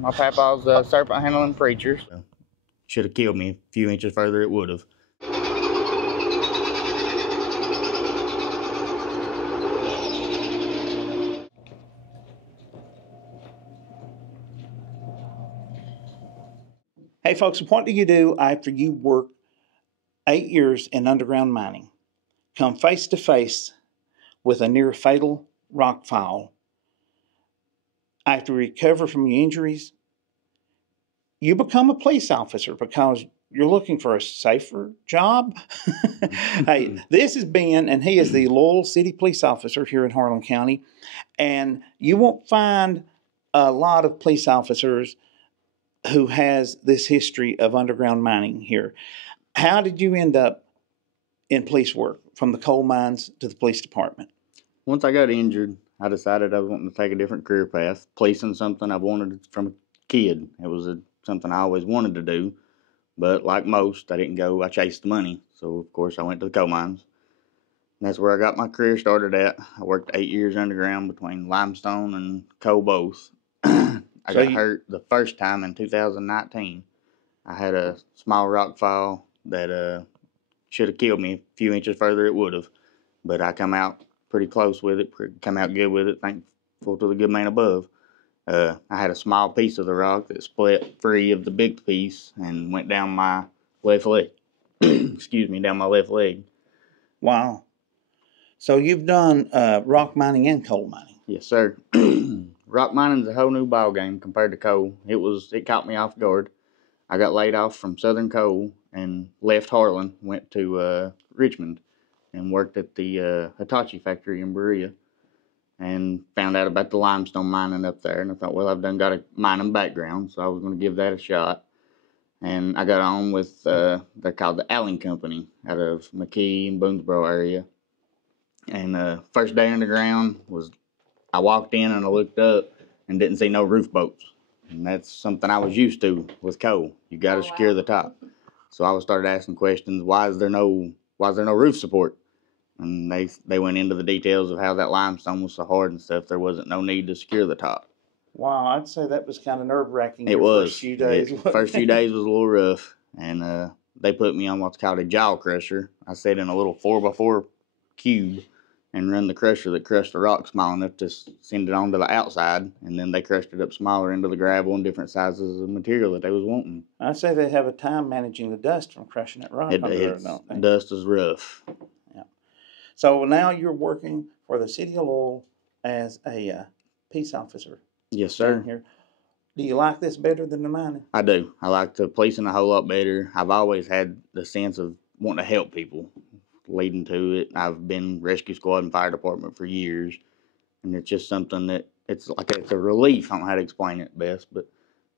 My papa's a serpent handling preacher. So should have killed me a few inches further, it would have. Hey folks, what do you do after you work 8 years in underground mining? Come face to face with a near fatal rock fall. After you recover from your injuries, you become a police officer because you're looking for a safer job. Hey, this is Ben, and he is the loyal city police officer here in Harlan County. And you won't find a lot of police officers who has this history of underground mining here. How did you end up in police work, from the coal mines to the police department? Once I got injured, I decided I was wanting to take a different career path. Policing something I've wanted from a kid. It was something I always wanted to do, but like most, I didn't go. I chased the money, so of course I went to the coal mines. And that's where I got my career started at. I worked 8 years underground between limestone and coal both. I got hurt the first time in 2019. I had a small rock fall that should have killed me. A few inches further, it would have. But I come out pretty close with it, come out good with it, thankful to the good man above. I had a small piece of the rock that split free of the big piece and went down my left leg. Down my left leg. Wow. So you've done rock mining and coal mining? Yes, sir. Rock mining's a whole new ball game compared to coal. It caught me off guard. I got laid off from Southern Coal and left Harlan, went to Richmond, and worked at the Hitachi factory in Berea, and found out about the limestone mining up there. And I thought, well, I've got a mining background, so I was going to give that a shot. And I got on with, they're called the Allen Company out of McKee and Boonesboro area. And first day underground was, I walked in and I looked up and didn't see no roof bolts. And that's something I was used to with coal. You got to secure the top. So I started asking questions. Why is there no roof support? And they went into the details of how that limestone was so hard and stuff. There wasn't no need to secure the top. Wow, I'd say that was kind of nerve-wracking. It was. First few days. First few days was a little rough. And they put me on what's called a jaw crusher. I sat in a little 4x4 cube and run the crusher that crushed the rock small enough to send it on to the outside, and then they crushed it up smaller into the gravel and different sizes of material that they was wanting. I'd say they have a time managing the dust from crushing that rock. Dust is rough. Yeah. So now you're working for the City of Lowell as a peace officer. Yes, sir. Here. Do you like this better than the mining? I do. I like the policing a whole lot better. I've always had the sense of wanting to help people. Leading to it, I've been rescue squad and fire department for years, and it's just something that it's a relief. I don't know how to explain it best, but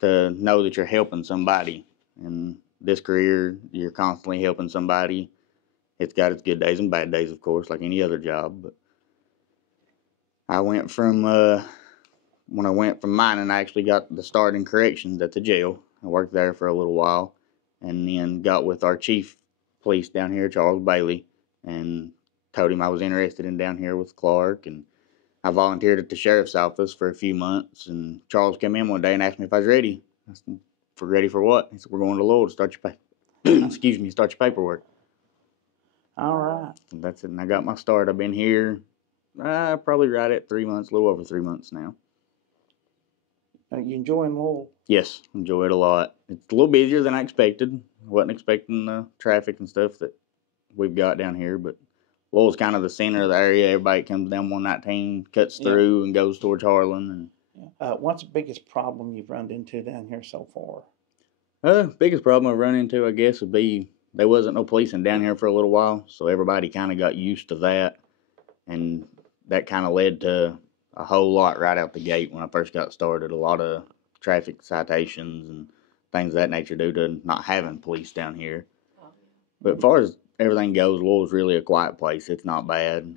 to know that you're helping somebody. In this career, you're constantly helping somebody. It's got its good days and bad days, of course, like any other job. But I went from when I went from mining, I actually got the start in corrections at the jail. I worked there for a little while, and then got with our chief police down here, Charles Bailey, and told him I was interested in down here with Clark, and I volunteered at the sheriff's office for a few months, and Charles came in one day and asked me if I was ready. I said, ready for what? He said, we're going to Lowell to start your start your paperwork. All right. And that's it, and I got my start. I've been here probably right at 3 months, a little over 3 months now. You enjoying Lowell? Yes, enjoy it a lot. It's a little busier than I expected. I wasn't expecting the traffic and stuff that we've got down here, but Lowell's kind of the center of the area. Everybody comes down 119, cuts through, and goes towards Harlan. And what's the biggest problem you've run into down here so far? Biggest problem I've run into, I guess, would be there wasn't no policing down here for a little while, so everybody kind of got used to that, and that kind of led to a whole lot right out the gate when I first got started. A lot of traffic citations and things of that nature due to not having police down here. But as far as everything goes, Lowell's really a quiet place. It's not bad.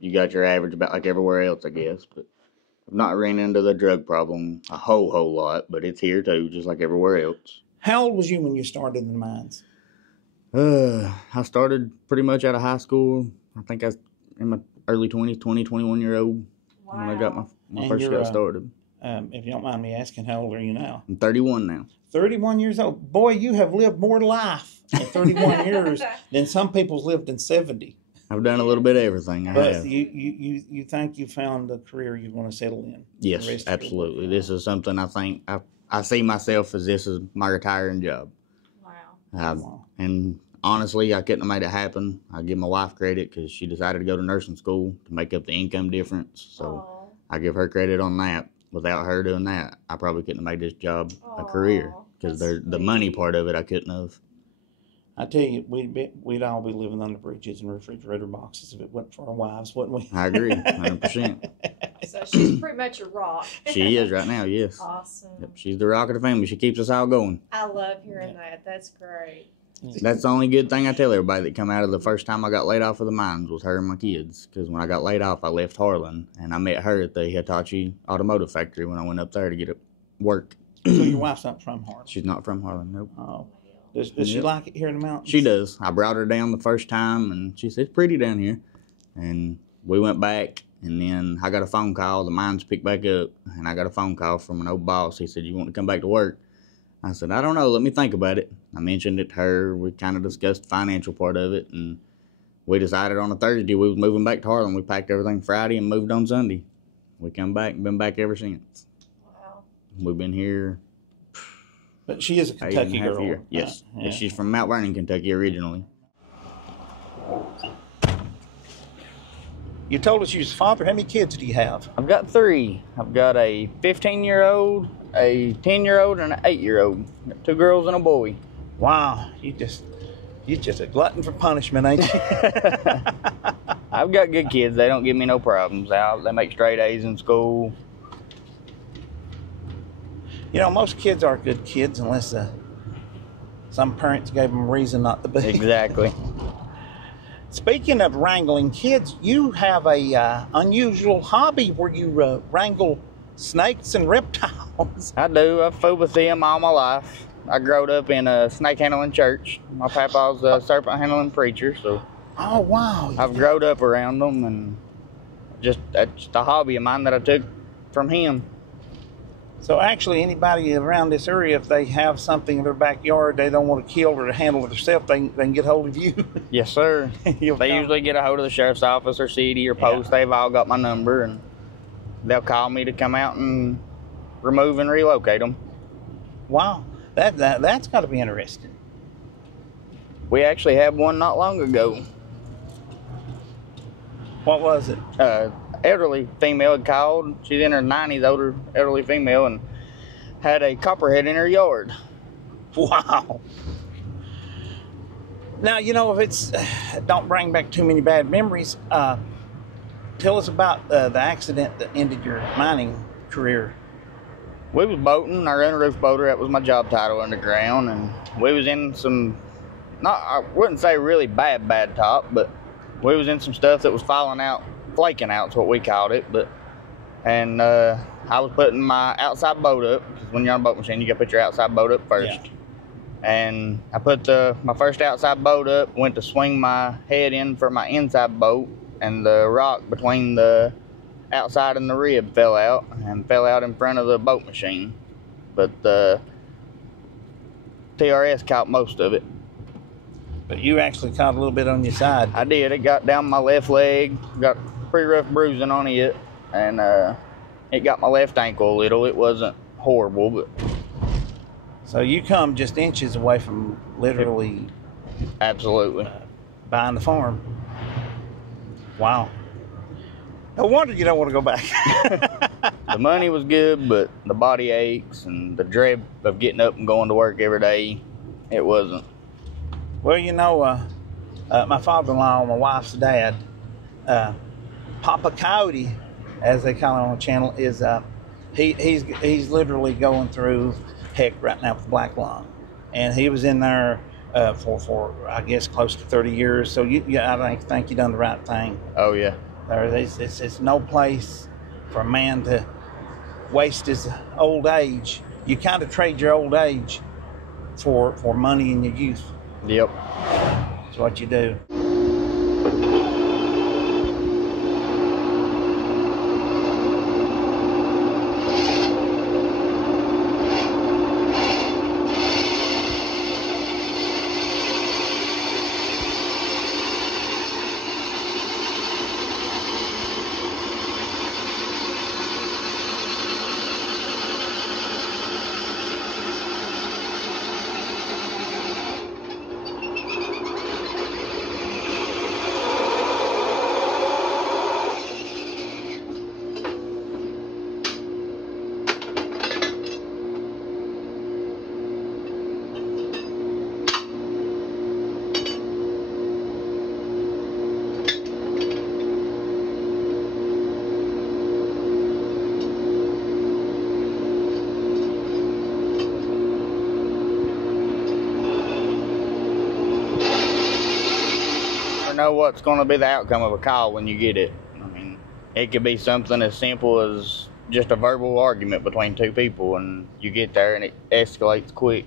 You got your average about like everywhere else, I guess. But I've not ran into the drug problem a whole lot, but it's here too, just like everywhere else. How old was you when you started in the mines? I started pretty much out of high school. I think I was in my early 20s, 21 year old when I got my first got started. If you don't mind me asking, how old are you now? I'm 31 now. 31 years old. Boy, you have lived more life in 31 years than some people's lived in 70. I've done a little bit of everything. I But have. you think you found the career you want to settle in? Yes, absolutely. This is something I think I see myself as this is my retiring job. Wow. And honestly, I couldn't have made it happen. I give my wife credit because she decided to go to nursing school to make up the income difference. So I give her credit on that. Without her doing that, I probably couldn't have made this job a career because the money part of it I couldn't have. I tell you, we'd all be living under bridges and refrigerator boxes if it wasn't for our wives, wouldn't we? I agree, 100%. So she's pretty much a rock. She is right now, yes. Awesome. Yep, she's the rock of the family. She keeps us all going. I love hearing that. That's great. That's the only good thing I tell everybody that come out of the first time I got laid off of the mines was her and my kids. Because when I got laid off, I left Harlan, and I met her at the Hitachi Automotive Factory when I went up there to get work. So your wife's not from Harlan? She's not from Harlan, nope. Oh. Does she like it here in the mountains? She does. I brought her down the first time, and she said, it's pretty down here. And we went back, and then I got a phone call. The mines picked back up, and I got a phone call from an old boss. He said, you want to come back to work? I said, I don't know. Let me think about it. I mentioned it to her. We kind of discussed the financial part of it, and we decided on a Thursday we was moving back to Harlan. We packed everything Friday and moved on Sunday. We come back and been back ever since. Wow. We've been here. But she is a Kentucky girl. Year. Yes. Yeah. She's from Mount Vernon, Kentucky originally. You told us you was a father. How many kids do you have? I've got 3. I've got a 15-year-old, a 10-year-old, and an 8-year-old. Got 2 girls and a boy. Wow, you're just a glutton for punishment, ain't you? I've got good kids. They don't give me no problems. They make straight A's in school. You know, most kids are good kids unless some parents gave them a reason not to be. Exactly. Speaking of wrangling kids, you have a unusual hobby where you wrangle snakes and reptiles. I do. I've fooled with them all my life. I growed up in a snake handling church. My papa's a serpent handling preacher, so Oh, wow. I've growed up around them, and that's just a hobby of mine that I took from him. So actually, anybody around this area, if they have something in their backyard they don't want to kill or to handle it themselves, they can get hold of you. Yes, sir. They usually get a hold of the sheriff's office or city or post. Yeah. They've all got my number, and they'll call me to come out and remove and relocate them. Wow, that's got to be interesting. We actually had one not long ago. What was it? Elderly female had called. She's in her 90s, older elderly female, and had a copperhead in her yard. Wow. Now, you know, if it's, don't bring back too many bad memories, tell us about the accident that ended your mining career. We was boating, our unroof boater, that was my job title underground, and we was in some, I wouldn't say really bad top, but we was in some stuff that was falling out, flaking out is what we called it, and I was putting my outside boat up, because when you're on a boat machine, you gotta put your outside boat up first. Yeah. And I put my first outside boat up, went to swing my head in for my inside boat, and the rock between the outside and the rib fell out in front of the boat machine. But the TRS caught most of it. But you actually caught a little bit on your side. I did. It got down my left leg, got pretty rough bruising on it, and it got my left ankle a little. It wasn't horrible, but... So you come just inches away from literally... Absolutely. Buying the farm. Wow. No wonder you don't want to go back. The money was good, but the body aches and the dread of getting up and going to work every day, it wasn't. Well, you know, my father-in-law, my wife's dad, Papa Coyote, as they call him on the channel, is he's literally going through heck right now with black lung, and he was in there for I guess close to 30 years. So I think you done the right thing. Oh yeah. It's no place for a man to waste his old age. You kind of trade your old age for money in your youth. Yep. That's what you do. know what's going to be the outcome of a call when you get it. I mean, it could be something as simple as just a verbal argument between two people, and you get there and it escalates quick.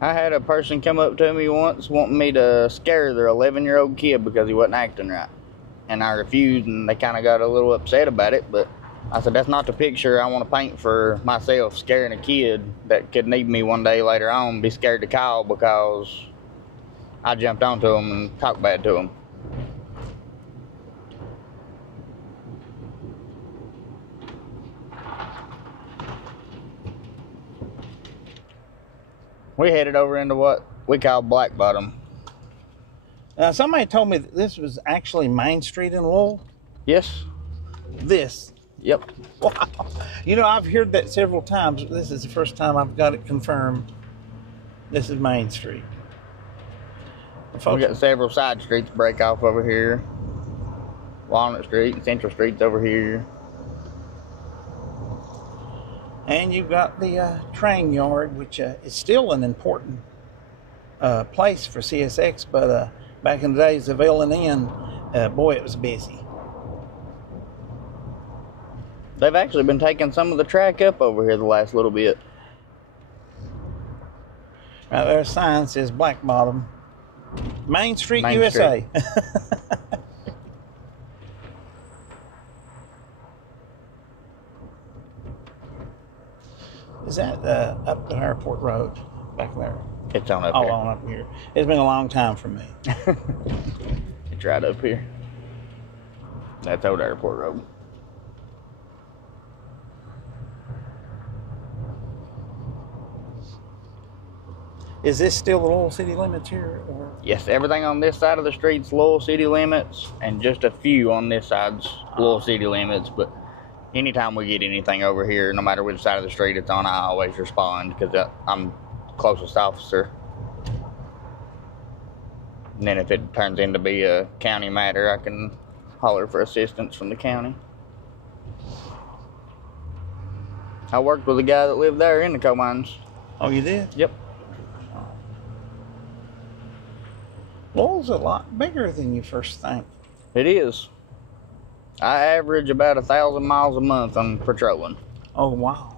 I had a person come up to me once wanting me to scare their 11-year-old kid because he wasn't acting right. And I refused, and they kind of got a little upset about it, but I said, that's not the picture I want to paint for myself, scaring a kid that could need me one day later on, be scared to call because I jumped onto him and talked bad to him. We headed over into what we call Black Bottom. Now, somebody told me that this was actually Main Street in Lowell. Yes. This. Yep. Wow. You know, I've heard that several times. This is the first time I've got it confirmed. This is Main Street. We got several side streets break off over here. Walnut Street and Central Street's over here. And you've got the train yard, which is still an important place for CSX, but back in the days of L&N, boy, it was busy. They've actually been taking some of the track up over here the last little bit. Right there, a sign says Black Bottom. Main Street, Main USA. Street. Is that up the airport road back there? It's on up Oh, here. on up here. It's been a long time for me. It's right up here. That's old airport road. Is this still the Lowell city limits here? Or? Yes, everything on this side of the street's Lowell city limits, and just a few on this side's Lowell city limits. But anytime we get anything over here, no matter which side of the street it's on, I always respond because I'm closest officer. And then if it turns into be a county matter, I can holler for assistance from the county. I worked with a guy that lived there in the coal mines. Oh, you did? Yep. Lowell's a lot bigger than you first think. It is. I average about 1,000 miles a month on patrolling. Oh, wow.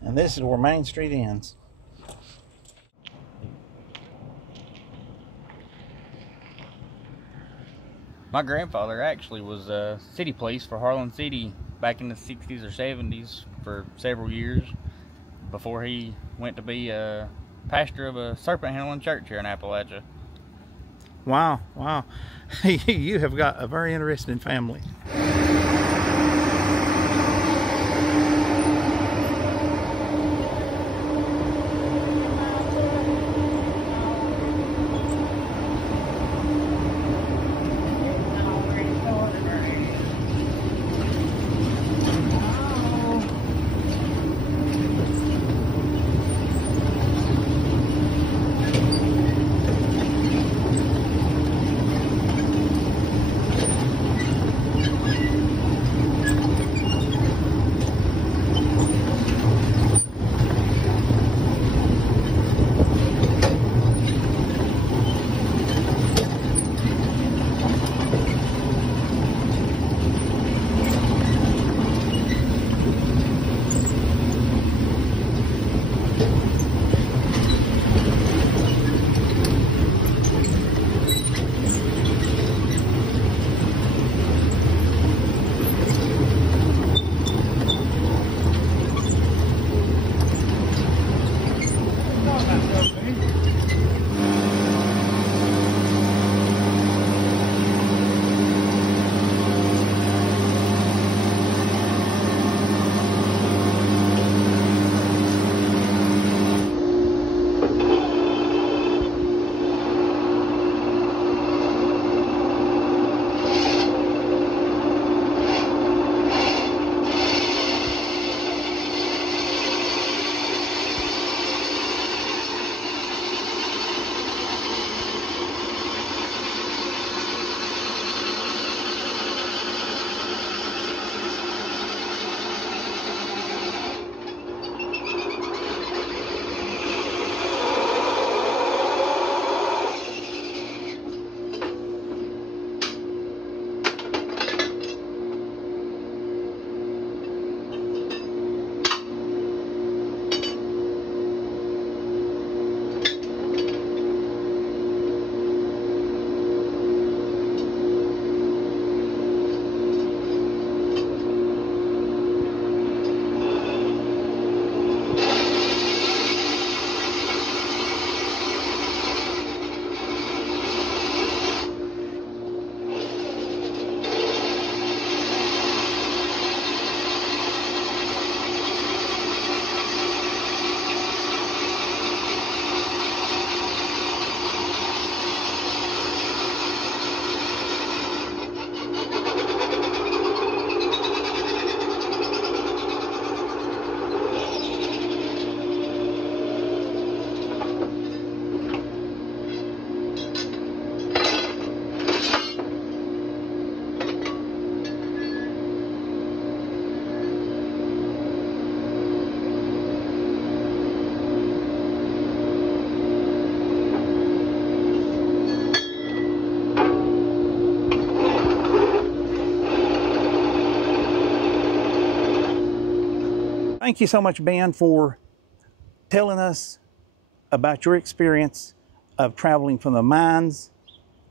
And this is where Main Street ends. My grandfather actually was city police for Harlan City back in the 60s or 70s for several years before he went to be a pastor of a serpent handling church here in Appalachia. Wow, wow. You have got a very interesting family. thank you so much, Ben, for telling us about your experience of traveling from the mines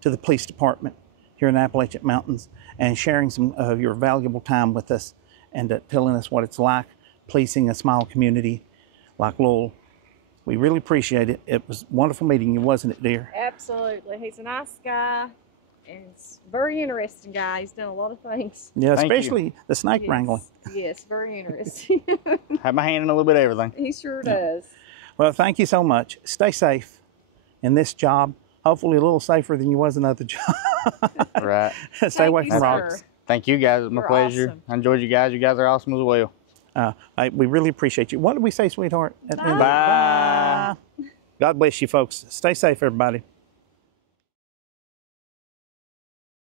to the police department here in the Appalachian Mountains and sharing some of your valuable time with us and telling us what it's like policing a small community like Lowell. We really appreciate it. It was wonderful meeting you, wasn't it, dear? Absolutely. He's a nice guy and it's very interesting guy. He's done a lot of things. Yeah, Thank especially the snake wrangling. Yes, very interesting. Have my hand in a little bit of everything. He sure does. Well, thank you so much. Stay safe in this job. Hopefully a little safer than you was in other job. Right. Stay away you, from sir. rocks. Thank you guys. It's my You're pleasure. awesome. I enjoyed you guys. You guys are awesome as well. We really appreciate you. What did we say, sweetheart? Bye. Bye. God bless you, folks. Stay safe, everybody.